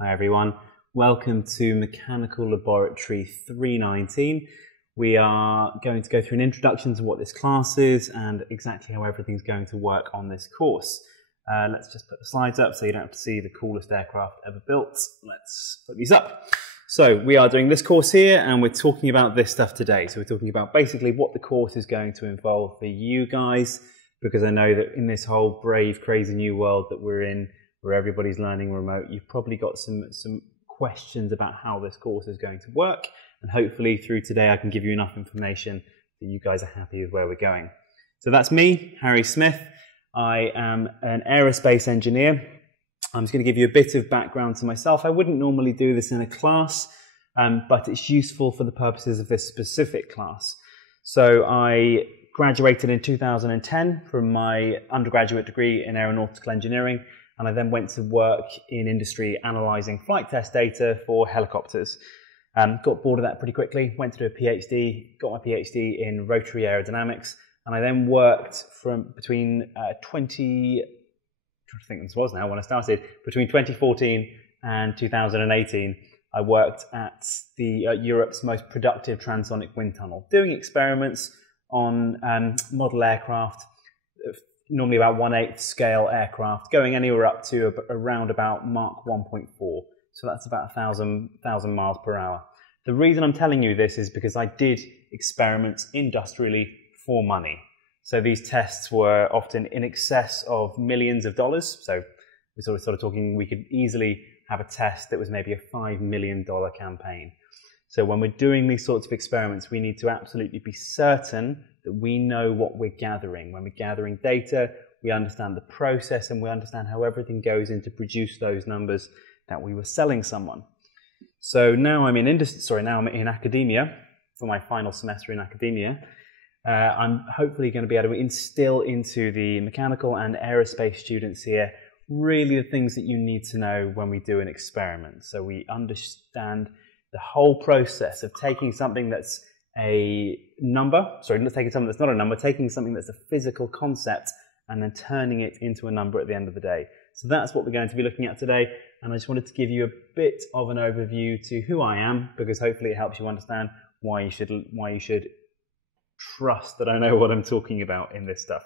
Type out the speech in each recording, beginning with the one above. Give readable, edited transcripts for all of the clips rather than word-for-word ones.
Hi everyone, welcome to Mechanical Laboratory 319. We are going to go through an introduction to what this class is and exactly how everything's going to work on this course. Let's just put the slides up so you don't have to see the coolest aircraft ever built. Let's put these up. So we are doing this course here and we're talking about this stuff today. So we're talking about basically what the course is going to involve for you guys, because I know that in this whole brave, crazy new world that we're in, where everybody's learning remote, you've probably got some questions about how this course is going to work, and hopefully through today I can give you enough information that you guys are happy with where we're going. So that's me, Harry Smith. I am an aerospace engineer. I'm just going to give you a bit of background to myself. I wouldn't normally do this in a class, but it's useful for the purposes of this specific class. So I graduated in 2010 from my undergraduate degree in aeronautical engineering, and I then went to work in industry analysing flight test data for helicopters. Got bored of that pretty quickly, went to do a PhD, got my PhD in rotary aerodynamics, and I then worked from between 2014 and 2018, I worked at the Europe's most productive transonic wind tunnel, doing experiments on model aircraft, normally about 1/8 scale aircraft, going anywhere up to around about Mach 1.4. So that's about 1,000 miles per hour. The reason I'm telling you this is because I did experiments industrially for money. So these tests were often in excess of millions of dollars. So we're sort of talking, we could easily have a test that was maybe a $5 million campaign. So when we're doing these sorts of experiments, we need to absolutely be certain that we know what we're gathering. When we're gathering data, we understand the process and we understand how everything goes in to produce those numbers that we were selling someone. So now I'm in academia for my final semester in academia. I'm hopefully going to be able to instill into the mechanical and aerospace students here really the things that you need to know when we do an experiment. So we understand the whole process of taking something that's a number, not taking something that's not a number, taking something that's a physical concept and then turning it into a number at the end of the day. So that's what we're going to be looking at today, and I just wanted to give you a bit of an overview to who I am, because hopefully it helps you understand why you should trust that I know what I'm talking about in this stuff.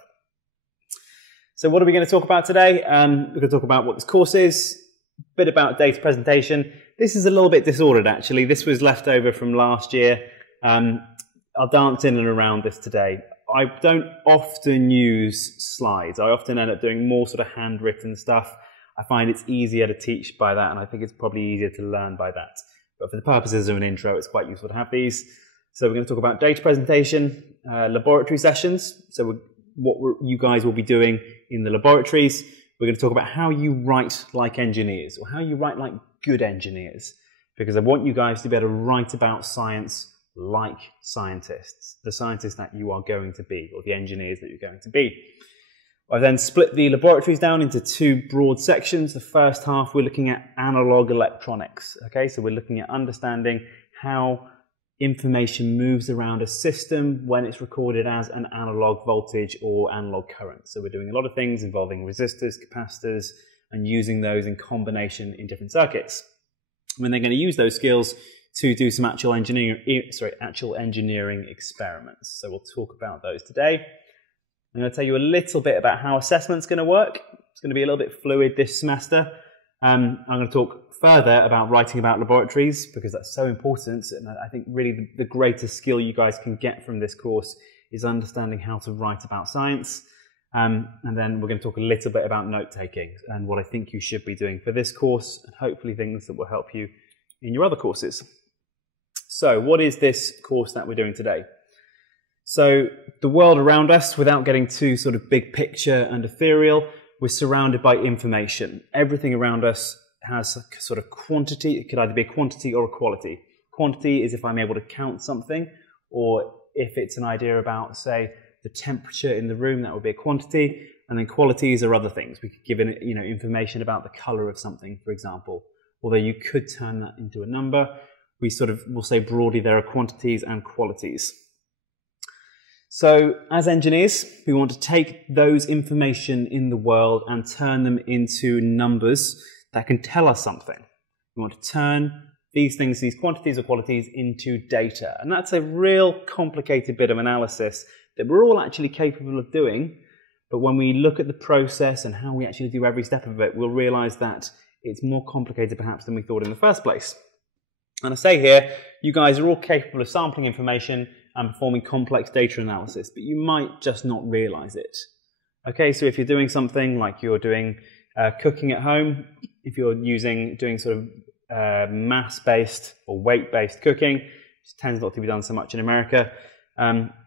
So what are we going to talk about today? We're going to talk about what this course is, a bit about data presentation. This is a little bit disordered actually. This was left over from last year. I'll dance in and around this today. I don't often use slides. I often end up doing more sort of handwritten stuff. I find it's easier to teach by that, and I think it's probably easier to learn by that. But for the purposes of an intro, it's quite useful to have these. So we're going to talk about data presentation, laboratory sessions. So you guys will be doing in the laboratories. We're going to talk about how you write like engineers, or how you write like good engineers, because I want you guys to be able to write about science like scientists, the scientists that you are going to be, or the engineers that you're going to be. I've then split the laboratories down into two broad sections. The first half, we're looking at analog electronics. Okay, so we're looking at understanding how information moves around a system when it's recorded as an analog voltage or analog current. So we're doing a lot of things involving resistors, capacitors, and using those in combination in different circuits. When they're going to use those skills to do some actual engineering experiments. So we'll talk about those today. I'm going to tell you a little bit about how assessment's going to work. It's going to be a little bit fluid this semester. I'm going to talk further about writing about laboratories, because that's so important, and I think really the greatest skill you guys can get from this course is understanding how to write about science. And then we're going to talk a little bit about note-taking and what I think you should be doing for this course, and hopefully things that will help you in your other courses. So what is this course that we're doing today? So the world around us, without getting too sort of big picture and ethereal, we're surrounded by information. Everything around us has a sort of quantity. It could either be a quantity or a quality. Quantity is if I'm able to count something, or if it's an idea about, say, the temperature in the room, that would be a quantity. And then qualities are other things. We could give information about the color of something, for example. Although you could turn that into a number, we'll say broadly there are quantities and qualities. So as engineers, we want to take those information in the world and turn them into numbers that can tell us something. We want to turn these things, these quantities or qualities, into data. And that's a real complicated bit of analysis that we're all actually capable of doing. But when we look at the process and how we actually do every step of it, we'll realize that it's more complicated perhaps than we thought in the first place. And I say here, you guys are all capable of sampling information and performing complex data analysis, but you might just not realize it. Okay, so if you're doing something like you're doing cooking at home, if you're doing sort of mass-based or weight-based cooking, which tends not to be done so much in America,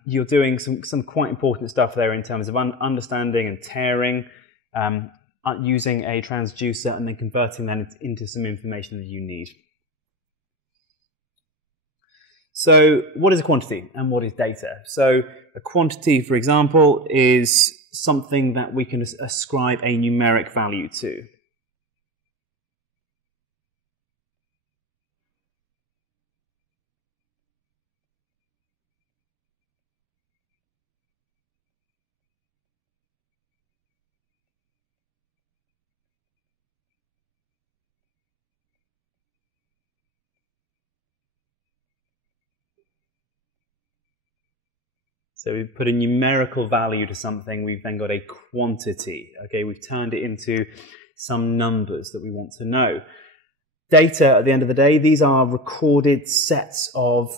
you're doing some quite important stuff there in terms of understanding and tearing, using a transducer and then converting that into some information that you need. So what is a quantity and what is data? So a quantity, for example, is something that we can ascribe a numeric value to. So we've put a numerical value to something, we've then got a quantity. Okay, we've turned it into some numbers that we want to know. Data, at the end of the day, these are recorded sets of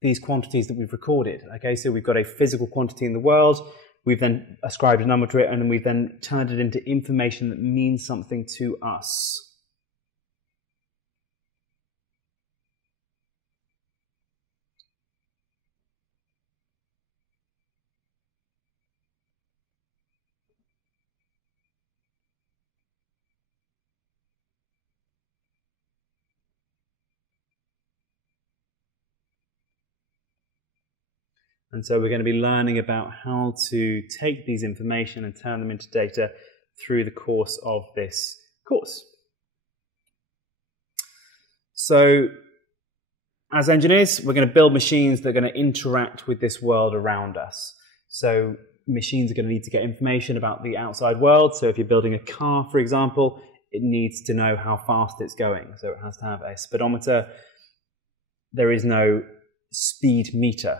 these quantities that we've recorded. Okay, so we've got a physical quantity in the world, we've then ascribed a number to it, and then we've then turned it into information that means something to us. And so we're going to be learning about how to take these information and turn them into data through the course of this course. So as engineers, we're going to build machines that are going to interact with this world around us. So machines are going to need to get information about the outside world. So if you're building a car, for example, it needs to know how fast it's going. So it has to have a speedometer. There is no speed meter.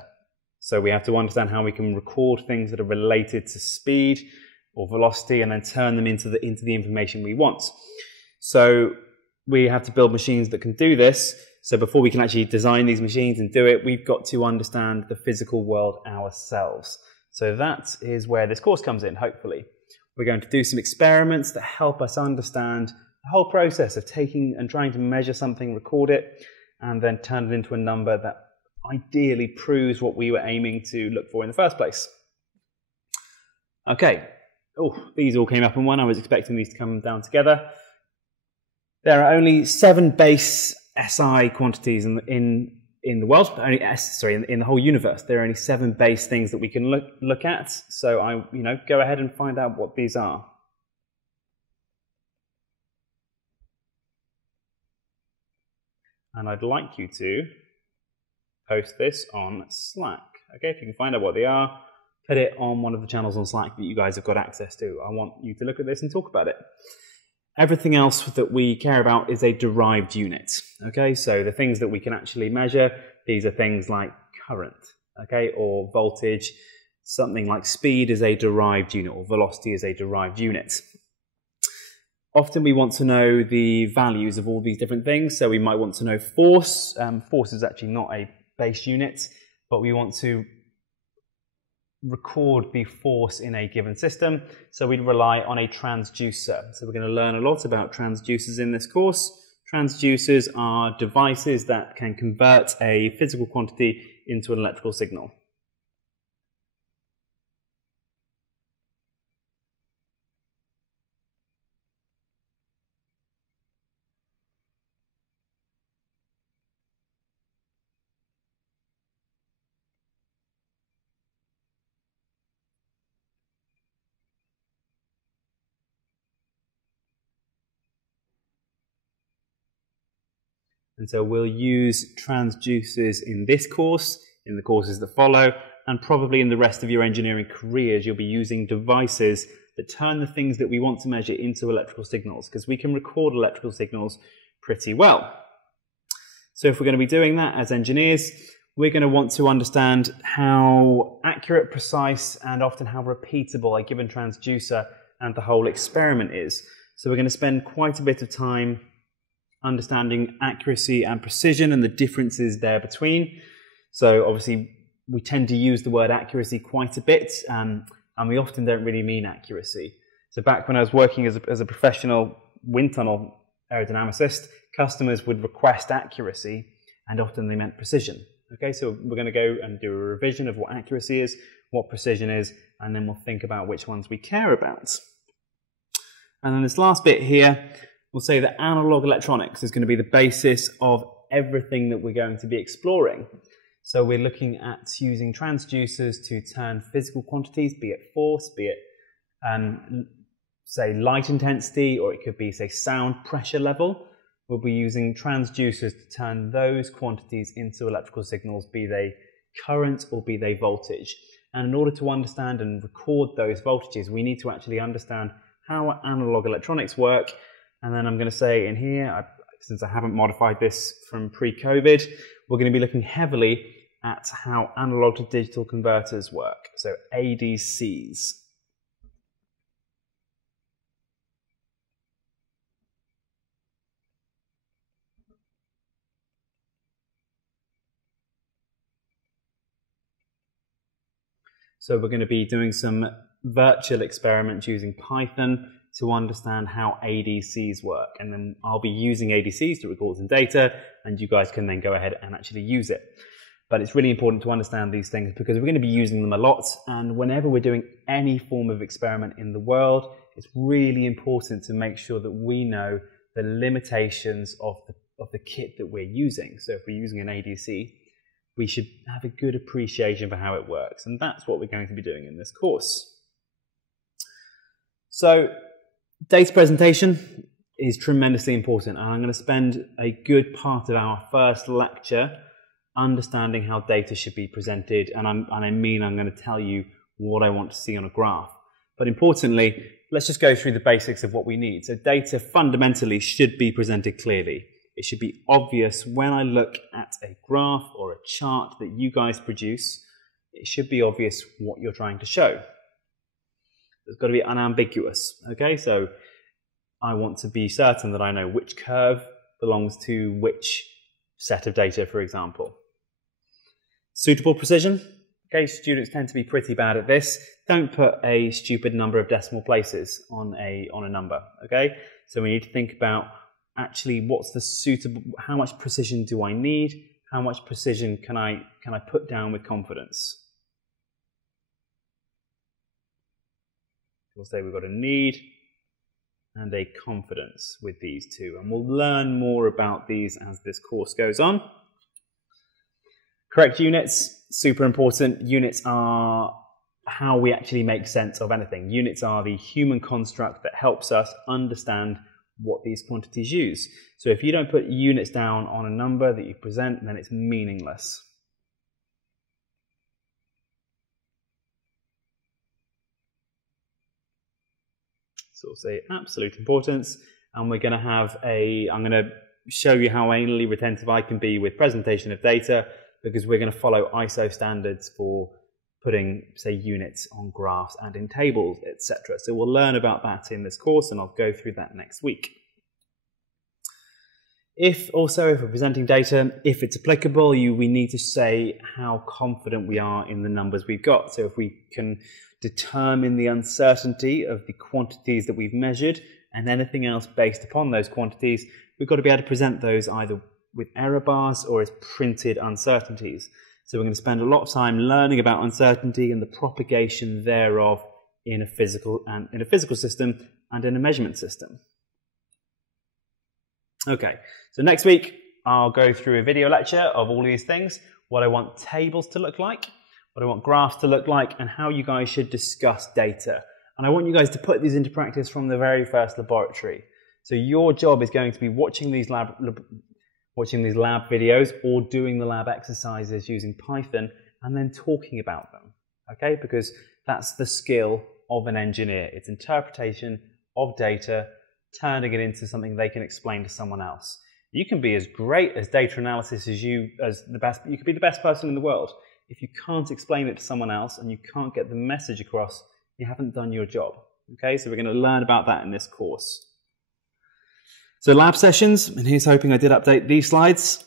So we have to understand how we can record things that are related to speed or velocity and then turn them into the information we want. So we have to build machines that can do this. So before we can actually design these machines and do it, we've got to understand the physical world ourselves. So that is where this course comes in, hopefully. We're going to do some experiments that help us understand the whole process of taking and trying to measure something, record it, and then turn it into a number that ideally proves what we were aiming to look for in the first place. Okay. Oh, these all came up in one. I was expecting these to come down together. There are only 7 base SI quantities in the world. In the whole universe. There are only 7 base things that we can look at. So go ahead and find out what these are. And I'd like you to post this on Slack. Okay, if you can find out what they are, put it on one of the channels on Slack that you guys have got access to. I want you to look at this and talk about it. Everything else that we care about is a derived unit. Okay, so the things that we can actually measure, these are things like current, okay, or voltage. Something like speed is a derived unit, or velocity is a derived unit. Often we want to know the values of all these different things. So we might want to know force. Force is actually not a base unit, but we want to record the force in a given system. So we'd rely on a transducer. So we're going to learn a lot about transducers in this course. Transducers are devices that can convert a physical quantity into an electrical signal. And so we'll use transducers in this course, in the courses that follow, and probably in the rest of your engineering careers, you'll be using devices that turn the things that we want to measure into electrical signals, because we can record electrical signals pretty well. So if we're going to be doing that as engineers, we're going to want to understand how accurate, precise, and often how repeatable a given transducer and the whole experiment is. So we're going to spend quite a bit of time understanding accuracy and precision and the differences there between. So obviously we tend to use the word accuracy quite a bit, and we often don't really mean accuracy. So back when I was working as a professional wind tunnel aerodynamicist, customers would request accuracy, and often they meant precision. Okay, so we're going to go and do a revision of what accuracy is, what precision is, and then we'll think about which ones we care about. And then this last bit here, we'll say that analog electronics is going to be the basis of everything that we're going to be exploring. So we're looking at using transducers to turn physical quantities, be it force, be it, say, light intensity, or it could be, say, sound pressure level. We'll be using transducers to turn those quantities into electrical signals, be they current or be they voltage. And in order to understand and record those voltages, we need to actually understand how analog electronics work. And then I'm going to say in here, since I haven't modified this from pre-COVID, we're going to be looking heavily at how analog to digital converters work, so ADCs. So we're going to be doing some virtual experiments using Python to understand how ADCs work. And then I'll be using ADCs to record some data, and you guys can then go ahead and actually use it. But it's really important to understand these things because we're going to be using them a lot. And whenever we're doing any form of experiment in the world, it's really important to make sure that we know the limitations of the kit that we're using. So if we're using an ADC, we should have a good appreciation for how it works. And that's what we're going to be doing in this course. So data presentation is tremendously important. And I'm going to spend a good part of our first lecture understanding how data should be presented. And I mean I'm going to tell you what I want to see on a graph. But importantly, let's just go through the basics of what we need. So data fundamentally should be presented clearly. It should be obvious when I look at a graph or a chart that you guys produce. It should be obvious what you're trying to show. It's got to be unambiguous. Okay, so I want to be certain that I know which curve belongs to which set of data, for example. Suitable precision. Okay, students tend to be pretty bad at this. Don't put a stupid number of decimal places on a number. Okay, so we need to think about actually what's the suitable, how much precision do I need? How much precision can I put down with confidence? We'll say we've got a need and a confidence with these two. And we'll learn more about these as this course goes on. Correct units, super important. Units are how we actually make sense of anything. Units are the human construct that helps us understand what these quantities use. So if you don't put units down on a number that you present, then it's meaningless. So we'll say absolute importance, and we're going to have I'm going to show you how anally retentive I can be with presentation of data, because we're going to follow ISO standards for putting, say, units on graphs and in tables, etc. So we'll learn about that in this course, and I'll go through that next week. If we're presenting data, if it's applicable, we need to say how confident we are in the numbers we've got. So if we can determine the uncertainty of the quantities that we've measured and anything else based upon those quantities, we've got to be able to present those either with error bars or as printed uncertainties. So we're going to spend a lot of time learning about uncertainty and the propagation thereof in a physical system and in a measurement system. Okay, so next week I'll go through a video lecture of all these things, what I want tables to look like, what I want graphs to look like, and how you guys should discuss data. And I want you guys to put these into practice from the very first laboratory. So your job is going to be watching these lab videos or doing the lab exercises using Python and then talking about them, okay? Because that's the skill of an engineer. It's interpretation of data, turning it into something they can explain to someone else. You can be as great as data analysis as you could be the best person in the world. If you can't explain it to someone else and you can't get the message across, you haven't done your job. Okay, so we're going to learn about that in this course. So lab sessions, and here's hoping I did update these slides.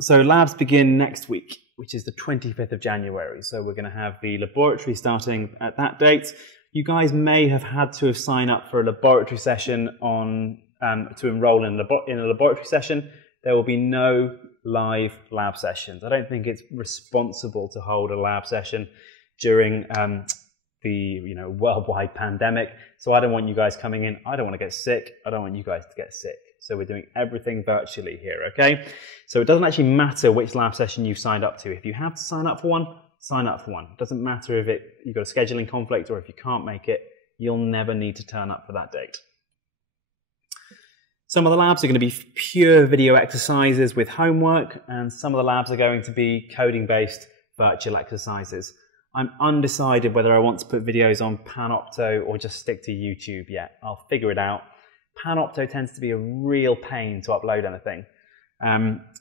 So labs begin next week, which is the 25th of January. So we're going to have the laboratory starting at that date. You guys may have had to have signed up for a laboratory session to enroll in a laboratory session. There will be no live lab sessions. I don't think it's responsible to hold a lab session during the worldwide pandemic. So I don't want you guys coming in. I don't want to get sick. I don't want you guys to get sick. So we're doing everything virtually here, okay? So it doesn't actually matter which lab session you've signed up to. If you have to sign up for one, sign up for one. It doesn't matter if you've got a scheduling conflict or if you can't make it, you'll never need to turn up for that date. Some of the labs are going to be pure video exercises with homework, and some of the labs are going to be coding-based virtual exercises. I'm undecided whether I want to put videos on Panopto or just stick to YouTube yet. I'll figure it out. Panopto tends to be a real pain to upload anything.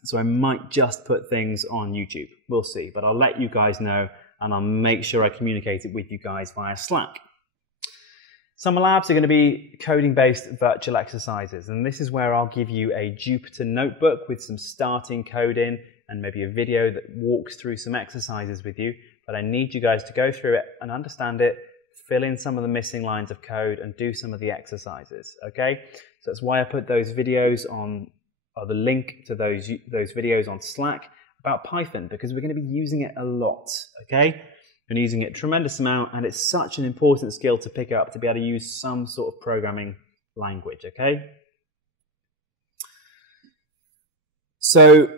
So I might just put things on YouTube. We'll see, but I'll let you guys know, and I'll make sure I communicate it with you guys via Slack. Some labs are going to be coding-based virtual exercises, and this is where I'll give you a Jupyter notebook with some starting code in and maybe a video that walks through some exercises with you, but I need you guys to go through it and understand it, fill in some of the missing lines of code and do some of the exercises, okay? So that's why I put those videos on, or the link to those videos on Slack about Python, because we're going to be using it a lot, okay? Been using it a tremendous amount, and it's such an important skill to pick up to be able to use some sort of programming language, okay? So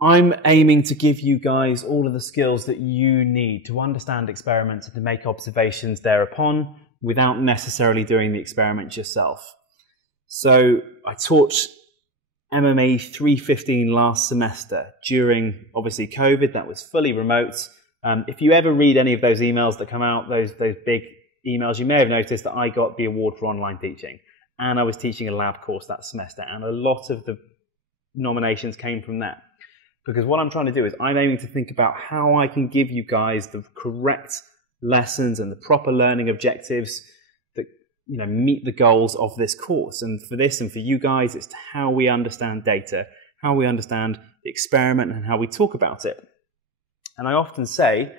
I'm aiming to give you guys all of the skills that you need to understand experiments and to make observations thereupon without necessarily doing the experiments yourself. So I taught MMAE 315 last semester during, obviously, COVID. That was fully remote. If you ever read any of those emails that come out, those big emails, you may have noticed that I got the award for online teaching, and I was teaching a lab course that semester, and a lot of the nominations came from that. Because what I'm trying to do is I'm aiming to think about how I can give you guys the correct lessons and the proper learning objectives that meet the goals of this course. And for this and for you guys, it's how we understand data, how we understand the experiment, and how we talk about it. And I often say,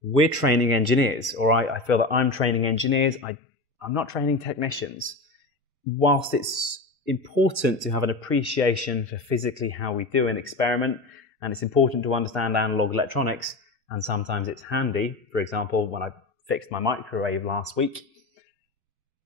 we're training engineers, or I feel that I'm training engineers. I'm not training technicians. Whilst it's important to have an appreciation for physically how we do an experiment, and it's important to understand analog electronics, and sometimes it's handy. For example, when I fixed my microwave last week,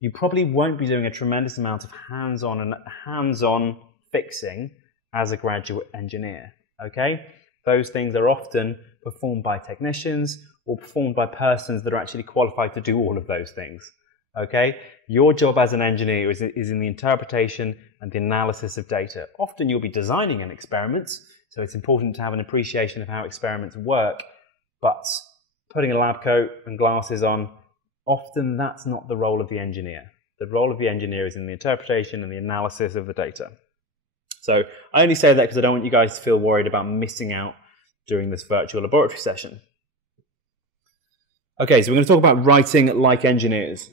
you probably won't be doing a tremendous amount of hands-on fixing as a graduate engineer, okay? Those things are often performed by technicians or performed by persons that are actually qualified to do all of those things. Okay? Your job as an engineer is in the interpretation and the analysis of data. Often you'll be designing an experiment, so it's important to have an appreciation of how experiments work, but putting a lab coat and glasses on, often that's not the role of the engineer. The role of the engineer is in the interpretation and the analysis of the data. So I only say that because I don't want you guys to feel worried about missing out during this virtual laboratory session. Okay, so we're going to talk about writing like engineers.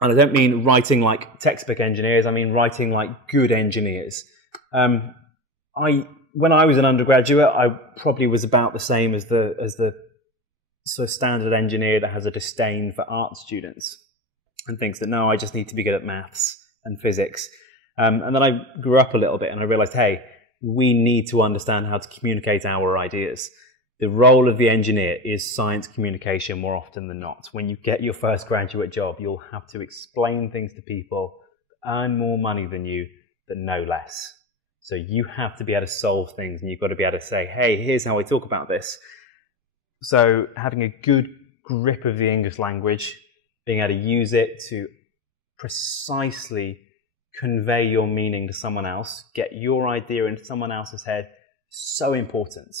And I don't mean writing like textbook engineers, I mean writing like good engineers. When I was an undergraduate, I probably was about the same as the sort of standard engineer that has a disdain for art students and thinks that, no, I just need to be good at maths and physics. And then I grew up a little bit and I realized, hey, we need to understand how to communicate our ideas. The role of the engineer is science communication more often than not. When you get your first graduate job, you'll have to explain things to people that earn more money than you, but know less. So you have to be able to solve things, and you've got to be able to say, hey, here's how I talk about this. So having a good grip of the English language, being able to use it to precisely convey your meaning to someone else, get your idea into someone else's head, so important.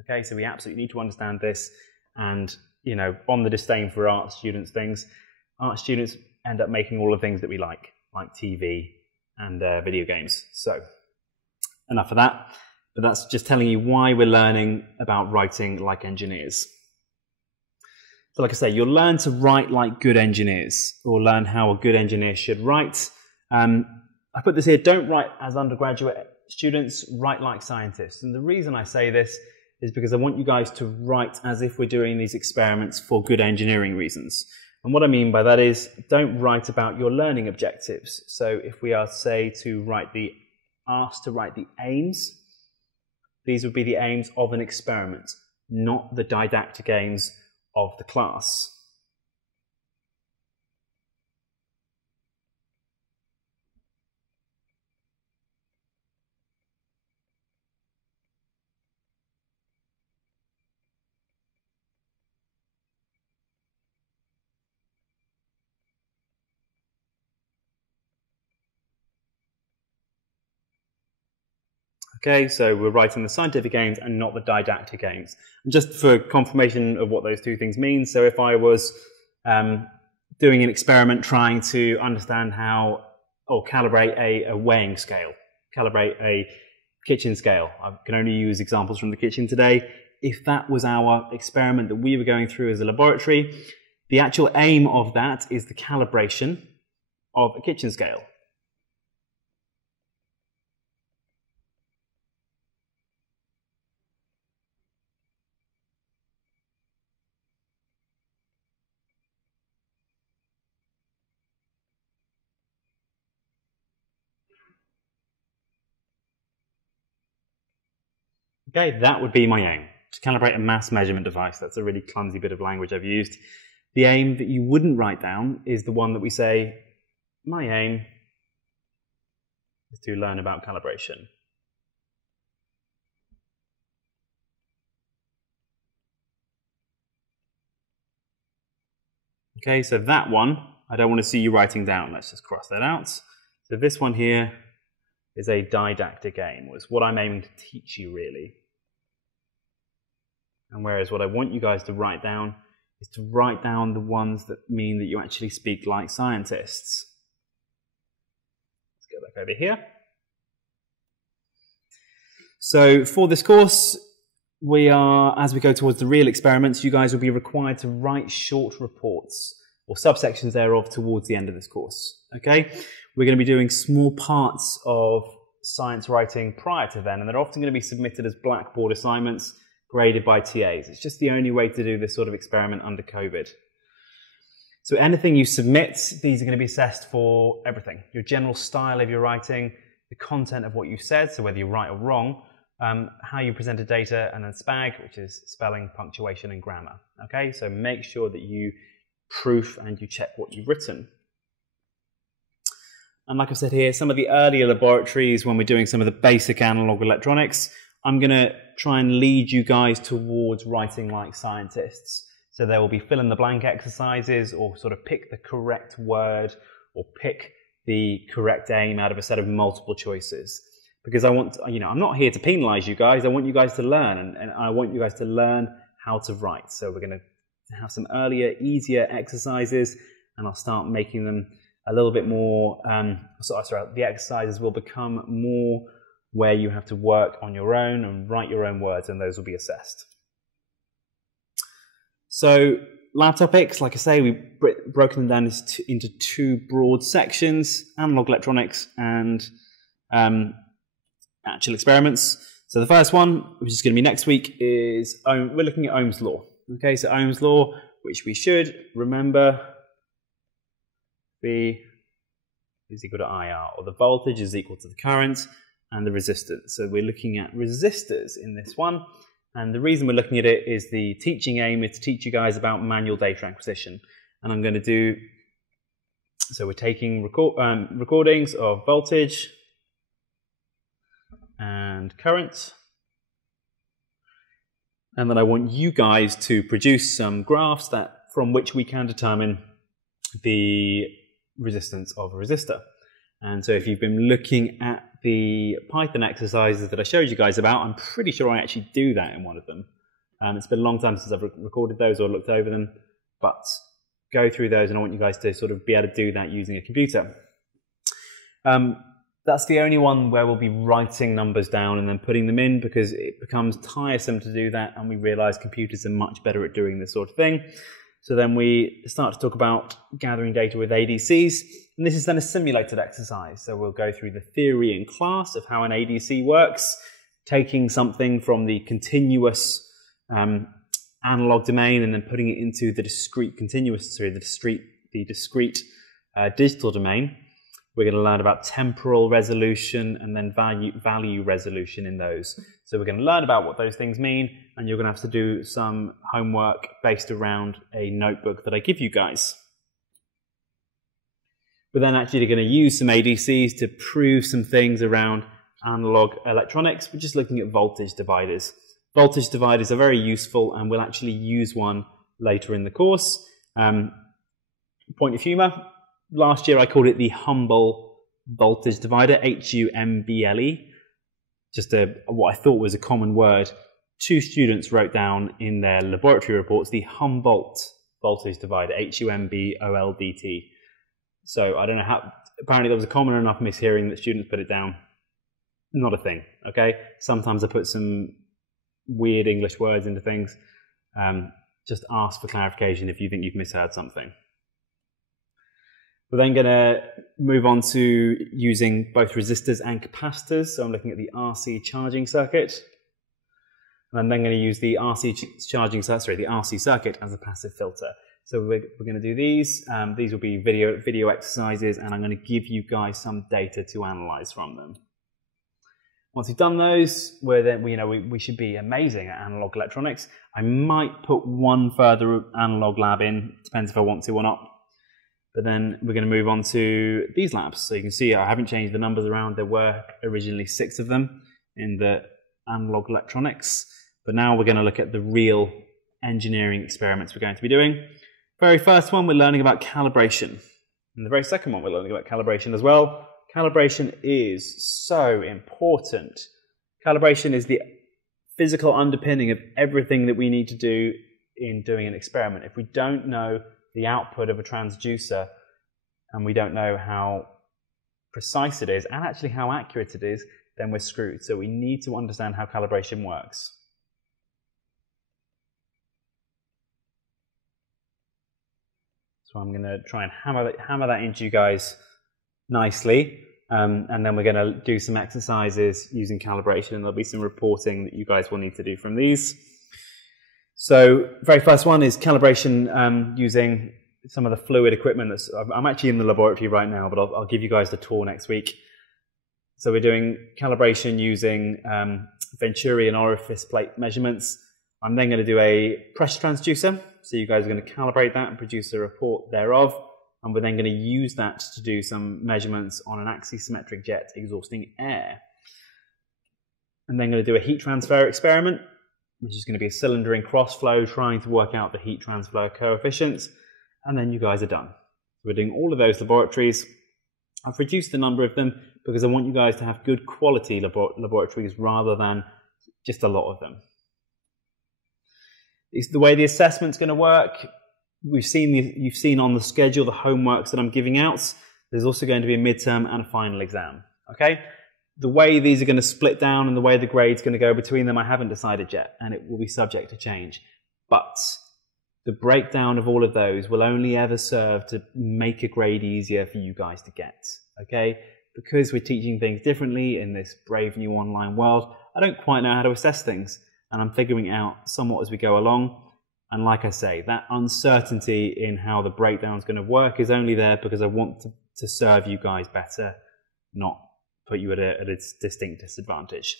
Okay, so we absolutely need to understand this. And, on the disdain for art students end up making all the things that we like TV, and their video games. So enough of that, but that's just telling you why we're learning about writing like engineers. So like I say, you'll learn to write like good engineers, or learn how a good engineer should write. I put this here, don't write as undergraduate students, write like scientists. And the reason I say this is because I want you guys to write as if we're doing these experiments for good engineering reasons. And what I mean by that is, don't write about your learning objectives. So if we are, say, asked to write the aims, these would be the aims of an experiment, not the didactic aims of the class. Okay, so we're writing the scientific aims and not the didactic aims. And just for confirmation of what those two things mean, so if I was doing an experiment trying to understand how, or calibrate a weighing scale, calibrate a kitchen scale, I can only use examples from the kitchen today. If that was our experiment that we were going through as a laboratory, the actual aim of that is the calibration of a kitchen scale. Okay, that would be my aim, to calibrate a mass measurement device. That's a really clumsy bit of language I've used. The aim that you wouldn't write down is the one that we say, my aim is to learn about calibration. Okay, so that one, I don't want to see you writing down. Let's just cross that out. So this one here is a didactic aim. It's what I'm aiming to teach you, really. And whereas what I want you guys to write down is to write down the ones that mean that you actually speak like scientists. Let's go back over here. So for this course, as we go towards the real experiments, you guys will be required to write short reports, or subsections thereof, towards the end of this course. Okay? We're going to be doing small parts of science writing prior to then, and they're often going to be submitted as Blackboard assignments, graded by TAs. It's just the only way to do this sort of experiment under COVID. So anything you submit, these are going to be assessed for everything. Your general style of your writing, the content of what you said, so whether you're right or wrong, how you presented data, and then SPAG, which is spelling, punctuation, and grammar. Okay, so make sure that you proof and you check what you've written. And like I said here, some of the earlier laboratories, when we're doing some of the basic analog electronics, I'm going to try and lead you guys towards writing like scientists. So there will be fill in the blank exercises, or sort of pick the correct word, or pick the correct aim out of a set of multiple choices. Because I want, I'm not here to penalize you guys. I want you guys to learn, and I want you guys to learn how to write. So we're going to have some earlier, easier exercises, and I'll start making them a little bit more, the exercises will become more where you have to work on your own and write your own words, and those will be assessed. So lab topics, like I say, we've broken them down into two broad sections, analog electronics and actual experiments. So the first one, which is going to be next week, is we're looking at Ohm's law. Okay, so Ohm's law, which we should remember, V is equal to IR, or the voltage is equal to the current and the resistance. So we're looking at resistors in this one, and the reason we're looking at it is the teaching aim is to teach you guys about manual data acquisition. And I'm going to do, so we're taking recordings of voltage and current, and then I want you guys to produce some graphs from which we can determine the resistance of a resistor. And so if you've been looking at the Python exercises that I showed you guys about, I'm pretty sure I actually do that in one of them. It's been a long time since I've recorded those or looked over them, but go through those, and I want you guys to sort of be able to do that using a computer. That's the only one where we'll be writing numbers down and then putting them in, because it becomes tiresome to do that, and we realise computers are much better at doing this sort of thing. So then we start to talk about gathering data with ADCs, and this is then a simulated exercise. So we'll go through the theory in class of how an ADC works, taking something from the continuous analog domain and then putting it into the discrete digital domain. We're going to learn about temporal resolution and then value resolution in those. So we're going to learn about what those things mean, and you're going to have to do some homework based around a notebook that I give you guys. We're then actually going to use some ADCs to prove some things around analog electronics. We're just looking at voltage dividers. Voltage dividers are very useful, and we'll actually use one later in the course. Point of humour. Last year I called it the humble voltage divider, HUMBLE, just what I thought was a common word. 2 students wrote down in their laboratory reports the Humboldt voltage divider, HUMBOLDT. So I don't know how, apparently there was a common enough mishearing that students put it down. Not a thing, okay? Sometimes I put some weird English words into things. Just ask for clarification if you think you've misheard something. We're then going to move on to using both resistors and capacitors. So I'm looking at the RC charging circuit. And I'm then going to use the RC circuit as a passive filter. So we're going to do these. These will be video exercises, and I'm going to give you guys some data to analyze from them. Once we've done those, we should be amazing at analog electronics. I might put one further analog lab in, depends if I want to or not. But then we're going to move on to these labs. So you can see I haven't changed the numbers around. There were originally 6 of them in the analog electronics. But now we're going to look at the real engineering experiments we're going to be doing. Very first one, we're learning about calibration. And the very second one, we're learning about calibration as well. Calibration is so important. Calibration is the physical underpinning of everything that we need to do in doing an experiment. If we don't know the output of a transducer, and we don't know how precise it is and actually how accurate it is, then we're screwed. So we need to understand how calibration works. So I'm going to try and hammer that into you guys nicely, and then we're going to do some exercises using calibration, and there'll be some reporting that you guys will need to do from these. So, very first one is calibration using some of the fluid equipment. I'm actually in the laboratory right now, but I'll give you guys the tour next week. So we're doing calibration using Venturi and orifice plate measurements. I'm then going to do a pressure transducer. So you guys are going to calibrate that and produce a report thereof. And we're then going to use that to do some measurements on an axisymmetric jet exhausting air. I'm then going to do a heat transfer experiment, which is going to be a cylinder in cross-flow, trying to work out the heat transfer coefficients, and then you guys are done. So we're doing all of those laboratories. I've reduced the number of them because I want you guys to have good quality laboratories rather than just a lot of them. It's the way the assessment's going to work. You've seen on the schedule the homeworks that I'm giving out. There's also going to be a midterm and a final exam. Okay? The way these are going to split down and the way the grade's going to go between them, I haven't decided yet, and it will be subject to change. But the breakdown of all of those will only ever serve to make a grade easier for you guys to get. Okay? Because we're teaching things differently in this brave new online world, I don't quite know how to assess things, and I'm figuring it out somewhat as we go along. And like I say, that uncertainty in how the breakdown is going to work is only there because I want to serve you guys better, not put you at a distinct disadvantage.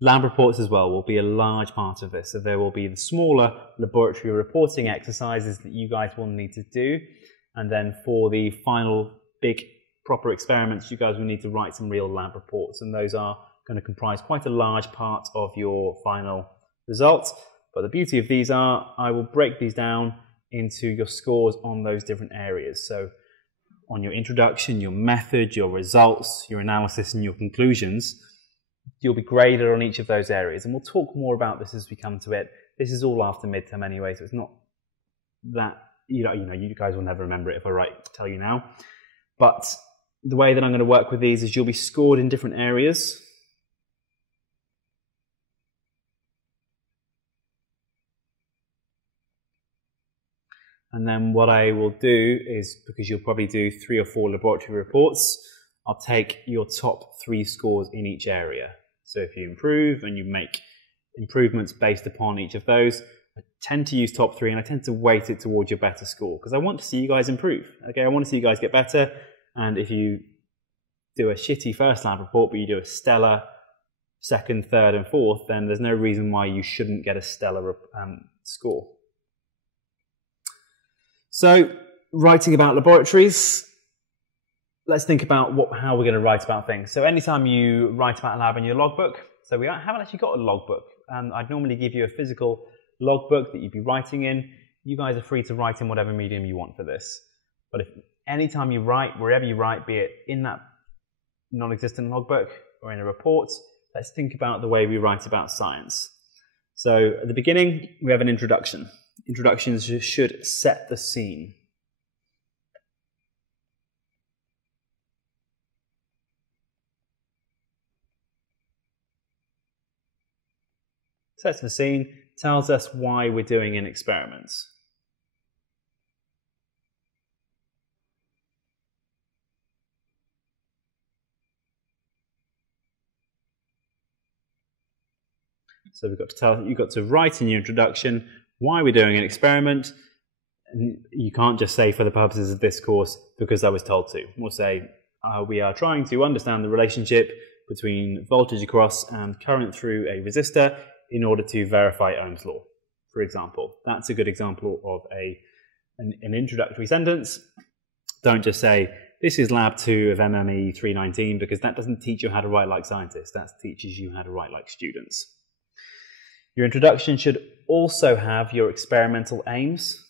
Lab reports as well will be a large part of this. So there will be the smaller laboratory reporting exercises that you guys will need to do. And then for the final big proper experiments, you guys will need to write some real lab reports. And those are going to comprise quite a large part of your final results. But the beauty of these are, I will break these down into your scores on those different areas. So on your introduction, your method, your results, your analysis, and your conclusions, you'll be graded on each of those areas. And we'll talk more about this as we come to it. This is all after midterm anyway, so it's not that, you guys will never remember it if I tell you now. But the way that I'm going to work with these is you'll be scored in different areas. And then what I will do is, because you'll probably do 3 or 4 laboratory reports, I'll take your top 3 scores in each area. So if you improve and you make improvements based upon each of those, I tend to use top 3 and I tend to weight it towards your better score because I want to see you guys improve. Okay, I want to see you guys get better, and if you do a shitty first lab report but you do a stellar second, third and fourth, then there's no reason why you shouldn't get a stellar score. So, writing about laboratories, let's think about how we're going to write about things. So anytime you write about a lab in your logbook, so we haven't actually got a logbook, and I'd normally give you a physical logbook that you'd be writing in. You guys are free to write in whatever medium you want for this. But if anytime you write, wherever you write, be it in that non-existent logbook or in a report, let's think about the way we write about science. So at the beginning, we have an introduction. Introductions should set the scene. Sets the scene, tells us why we're doing an experiment. So you've got to write in your introduction why we're doing an experiment. And you can't just say for the purposes of this course because I was told to. We'll say we are trying to understand the relationship between voltage across and current through a resistor in order to verify Ohm's law, for example. That's a good example of an introductory sentence. Don't just say, this is lab 2 of MMAE 319, because that doesn't teach you how to write like scientists. That teaches you how to write like students. Your introduction should also have your experimental aims.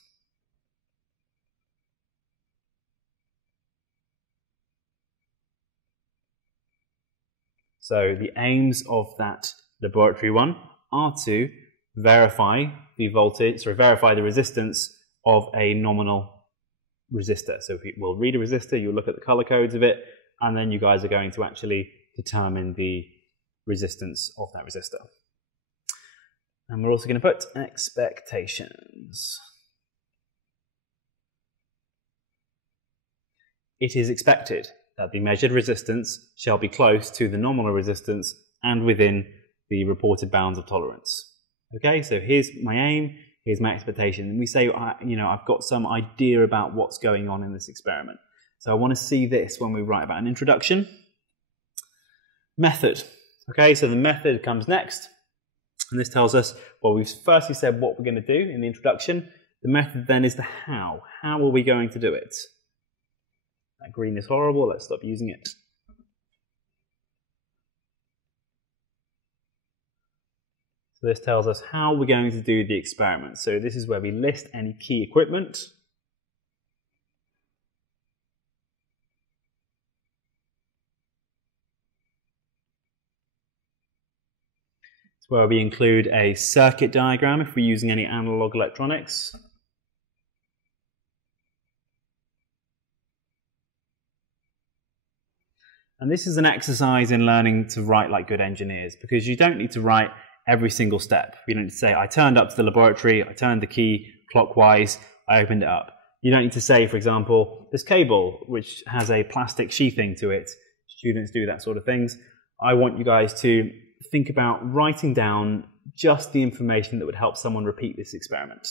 So the aims of that laboratory one are to verify the voltage, or verify the resistance of a nominal resistor. So we'll read a resistor, you'll look at the color codes of it, and then you guys are going to actually determine the resistance of that resistor. And we're also going to put expectations. It is expected that the measured resistance shall be close to the nominal resistance and within the reported bounds of tolerance. Okay, so here's my aim, here's my expectation. And we say, I've got some idea about what's going on in this experiment. So I want to see this when we write about an introduction. Method. Okay, so the method comes next. And this tells us, well, we've firstly said what we're going to do in the introduction. The method then is the how. How are we going to do it? That green is horrible. Let's stop using it. So this tells us how we're going to do the experiment. So this is where we list any key equipment. It's where we include a circuit diagram if we're using any analog electronics. And this is an exercise in learning to write like good engineers, because you don't need to write every single step. You don't need to say, I turned up to the laboratory, I turned the key clockwise, I opened it up. You don't need to say, for example, this cable, which has a plastic sheathing to it. Students do that sort of things. I want you guys to think about writing down just the information that would help someone repeat this experiment.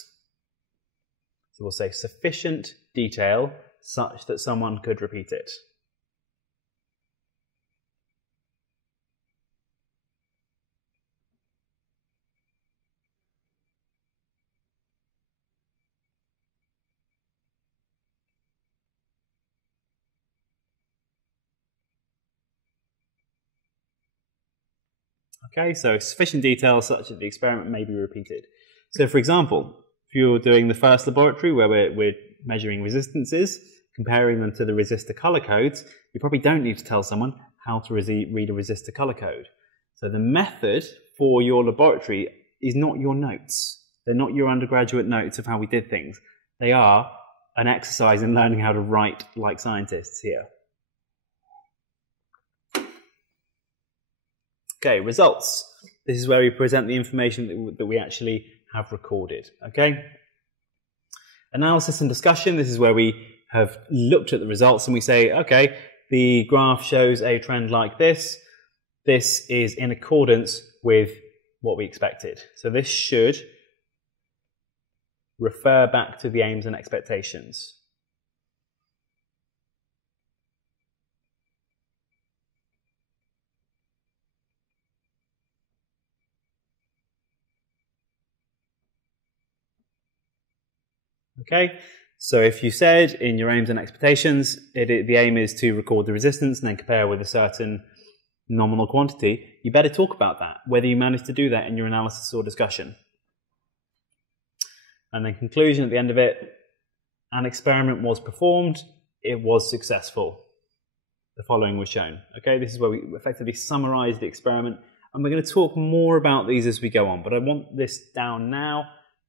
So we'll say sufficient detail such that someone could repeat it. Okay, so sufficient detail such that the experiment may be repeated. So for example, if you're doing the first laboratory where we're measuring resistances, comparing them to the resistor color codes, you probably don't need to tell someone how to read a resistor color code. So the method for your laboratory is not your notes. They're not your undergraduate notes of how we did things. They are an exercise in learning how to write like scientists here. Okay, results. This is where we present the information that we actually have recorded. Okay. Analysis and discussion. This is where we have looked at the results and we say, okay, the graph shows a trend like this. This is in accordance with what we expected. So this should refer back to the aims and expectations. Okay, so if you said in your aims and expectations, the aim is to record the resistance and then compare with a certain nominal quantity, you better talk about that, whether you manage to do that in your analysis or discussion. And then conclusion at the end of it, an experiment was performed, it was successful. The following was shown. Okay, this is where we effectively summarize the experiment, and we're going to talk more about these as we go on, but I want this down now.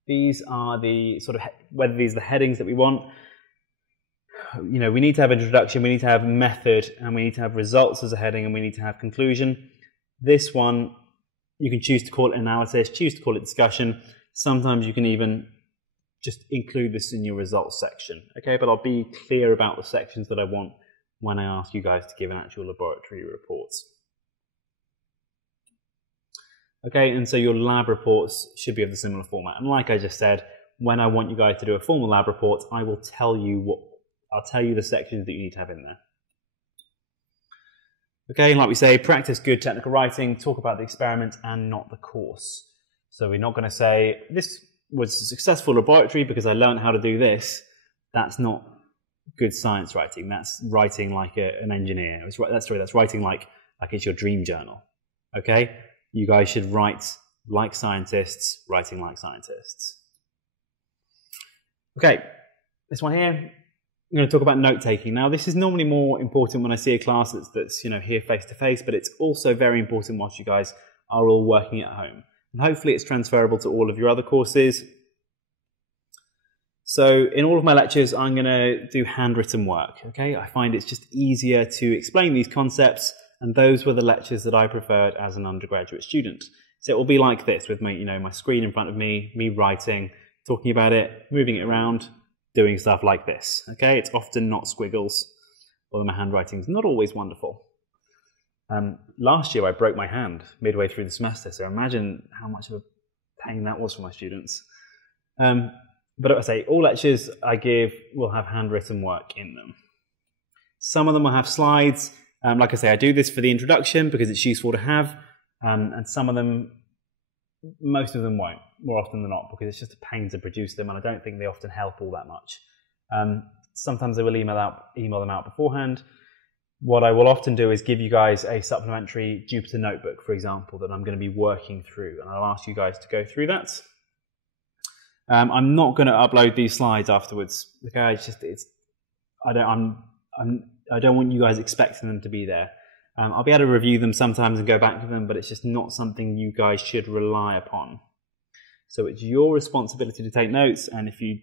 These are the sort of, whether these are the headings that we want. You know, we need to have introduction, we need to have method, and we need to have results as a heading, and we need to have conclusion. This one, you can choose to call it analysis, choose to call it discussion. Sometimes you can even just include this in your results section. Okay, but I'll be clear about the sections that I want when I ask you guys to give an actual laboratory report. Okay, and so your lab reports should be of the similar format. And like I just said, when I want you guys to do a formal lab report, I will tell you I'll tell you the sections that you need to have in there. Okay, like we say, practice good technical writing, talk about the experiment and not the course. So we're not going to say, this was a successful laboratory because I learned how to do this. That's not good science writing. That's writing like an engineer. That's writing like it's your dream journal. Okay? You guys should write like scientists, writing like scientists. Okay, this one here, I'm going to talk about note-taking. Now, this is normally more important when I see a class that's here face-to-face, but it's also very important whilst you guys are all working at home. And hopefully it's transferable to all of your other courses. So in all of my lectures, I'm going to do handwritten work. Okay, I find it's just easier to explain these concepts, and those were the lectures that I preferred as an undergraduate student. So it will be like this with my screen in front of me, me writing, talking about it, moving it around, doing stuff like this. Okay, it's often not squiggles, although my handwriting's not always wonderful. Last year I broke my hand midway through the semester, so imagine how much of a pain that was for my students. But I say all lectures I give will have handwritten work in them. Some of them will have slides. Like I say, I do this for the introduction because it's useful to have, and some of them, most of them won't, more often than not, because it's just a pain to produce them, and I don't think they often help all that much. Sometimes I will email them out beforehand. What I will often do is give you guys a supplementary Jupyter notebook, for example, that I'm going to be working through, and I'll ask you guys to go through that. I'm not going to upload these slides afterwards. Okay, I don't want you guys expecting them to be there. I'll be able to review them sometimes and go back to them, but it's just not something you guys should rely upon. So it's your responsibility to take notes, and if you,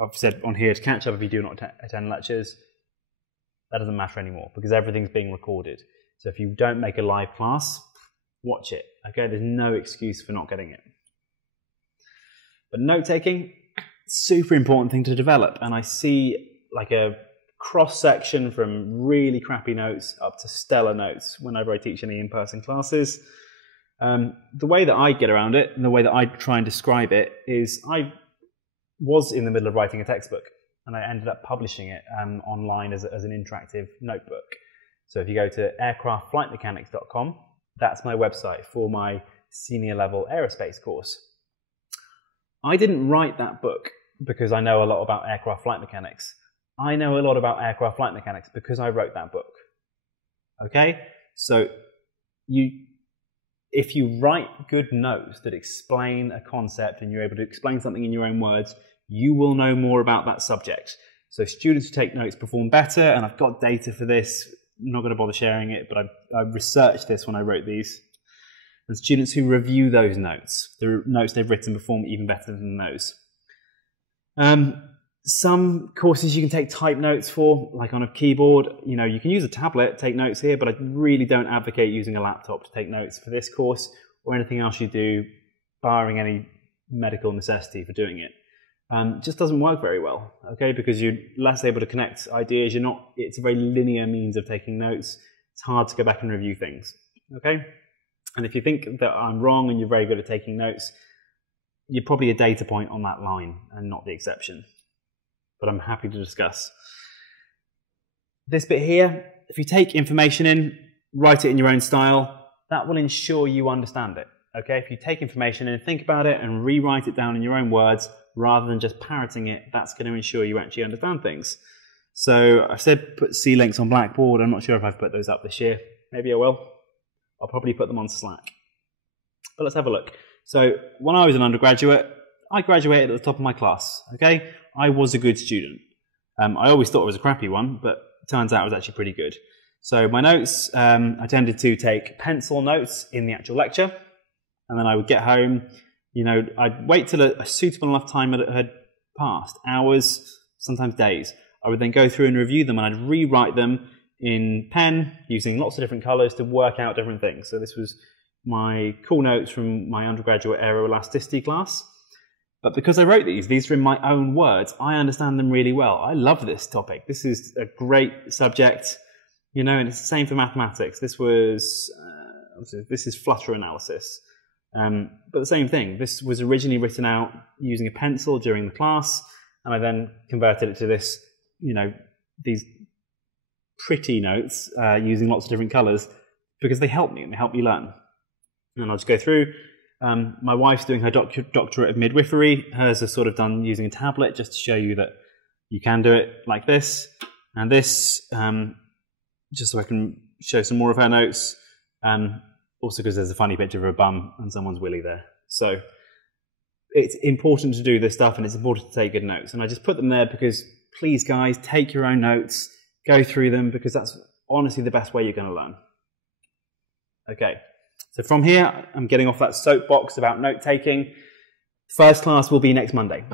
I've said on here to catch up if you do not attend lectures, that doesn't matter anymore because everything's being recorded. So if you don't make a live class, watch it. Okay, there's no excuse for not getting it. But note-taking, super important thing to develop, and I see like a cross-section from really crappy notes up to stellar notes whenever I teach any in-person classes. The way that I get around it, and the way that I try and describe it, is I was in the middle of writing a textbook, and I ended up publishing it online as an interactive notebook. So if you go to aircraftflightmechanics.com, that's my website for my senior level aerospace course. I didn't write that book because I know a lot about aircraft flight mechanics. I know a lot about aircraft flight mechanics because I wrote that book. Okay? So if you write good notes that explain a concept and you're able to explain something in your own words, you will know more about that subject. So students who take notes perform better, and I've got data for this. I'm not going to bother sharing it, but I researched this when I wrote these. And students who review those notes, the notes they've written, perform even better than those. Some courses you can take type notes for, like on a keyboard. You know, you can use a tablet, take notes here, but I really don't advocate using a laptop to take notes for this course or anything else you do, barring any medical necessity for doing it. Just doesn't work very well, okay, because you're less able to connect ideas. It's a very linear means of taking notes. It's hard to go back and review things, okay? And if you think that I'm wrong and you're very good at taking notes, you're probably a data point on that line and not the exception. But I'm happy to discuss. This bit here, if you take information in, write it in your own style, that will ensure you understand it, okay? If you take information in, think about it and rewrite it down in your own words rather than just parroting it, that's going to ensure you actually understand things. So I said put C links on Blackboard. I'm not sure if I've put those up this year. Maybe I will. I'll probably put them on Slack. But let's have a look. So when I was an undergraduate, I graduated at the top of my class, okay? I was a good student. I always thought I was a crappy one, but it turns out I was actually pretty good. So my notes, I tended to take pencil notes in the actual lecture, and then I would get home, you know, I'd wait till a suitable enough time had passed, hours, sometimes days. I would then go through and review them, and I'd rewrite them in pen using lots of different colours to work out different things. So this was my cool notes from my undergraduate aeroelasticity class. But because I wrote these are in my own words, I understand them really well. I love this topic. This is a great subject, you know, and it's the same for mathematics. This is flutter analysis. But the same thing. This was originally written out using a pencil during the class, and I then converted it to this, you know, these pretty notes using lots of different colours because they help me and they help me learn. And I'll just go through. My wife's doing her doctorate of midwifery. Hers is sort of done using a tablet just to show you that you can do it like this. And this, just so I can show some more of her notes. Also because there's a funny picture of a bum and someone's willy there. So it's important to do this stuff and it's important to take good notes. And I just put them there because, please guys, take your own notes, go through them, because that's honestly the best way you're going to learn. Okay. So from here, I'm getting off that soapbox about note-taking. First class will be next Monday.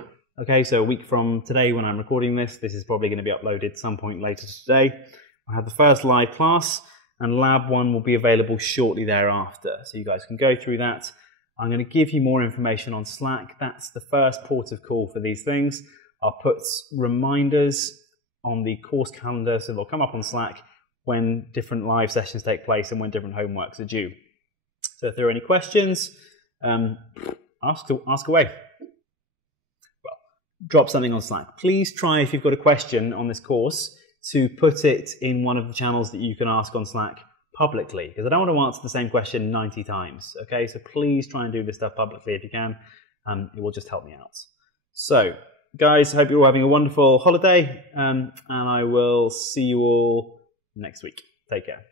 Okay, so a week from today when I'm recording this, this is probably going to be uploaded some point later today. I have the first live class, and Lab 1 will be available shortly thereafter. So you guys can go through that. I'm going to give you more information on Slack. That's the first port of call for these things. I'll put reminders on the course calendar, so they'll come up on Slack when different live sessions take place and when different homeworks are due. So if there are any questions, ask away. Well, drop something on Slack. Please try, if you've got a question on this course, to put it in one of the channels that you can ask on Slack publicly, because I don't want to answer the same question 90 times. Okay, so please try and do this stuff publicly if you can. It will just help me out. So, guys, I hope you're all having a wonderful holiday, and I will see you all next week. Take care.